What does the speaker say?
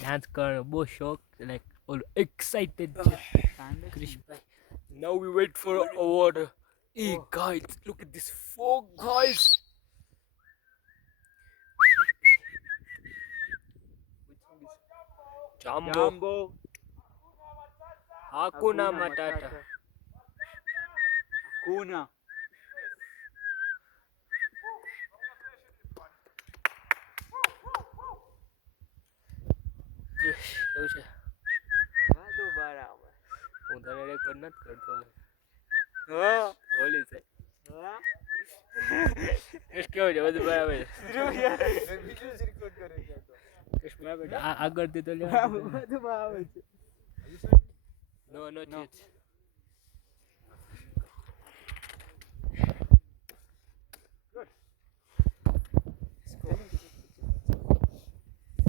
Dance કરવાનો બહુ શોખ, લાઈક ઓલું એક્સાઇટેડ છે ક્રિશભાઈ. Now we wait for award. Hey guys, look at this fog, guys. Jambo. Hakuna Matata. Kuna. Krish એવું છે. બધું બરાબર. હું તને રેકોર્ડ નથી કરતો. હા. ઓલી છે હા. ક્રિશ કેવું છે? બધું બરાબર છે. બીજું જ રેકોર્ડ કરે છે તો. ક્રિશ બરાબર છે. આગળથી તો લ્યો. બધું બરાબર છે. No, not yet.